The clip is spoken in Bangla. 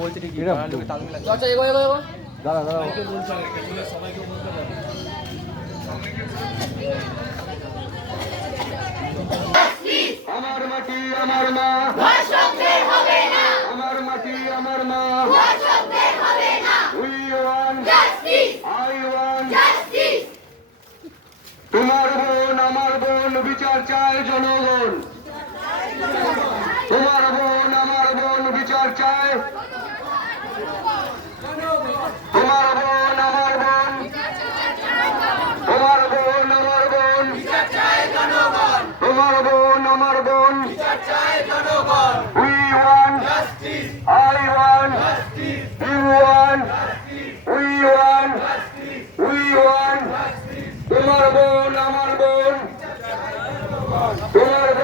বলছি ঠিকই দাঁড়া দাঁড়া আমার মাটি আমার মা, আমার মাটি আমার মা। We want justice. I want justice. তোমার বোন আমার বোন বিচার চায় জনগণ। তোমার বোন আমার বোন বিচার চায়। তোমার বোন আমার বোন, তোমার বোন আমার বোন, তোমার বোন আমার বোন। We want justice. I want justice. You want justice. We want justice. We want justice. তোমার বোন আমার বোন, তোমার বোন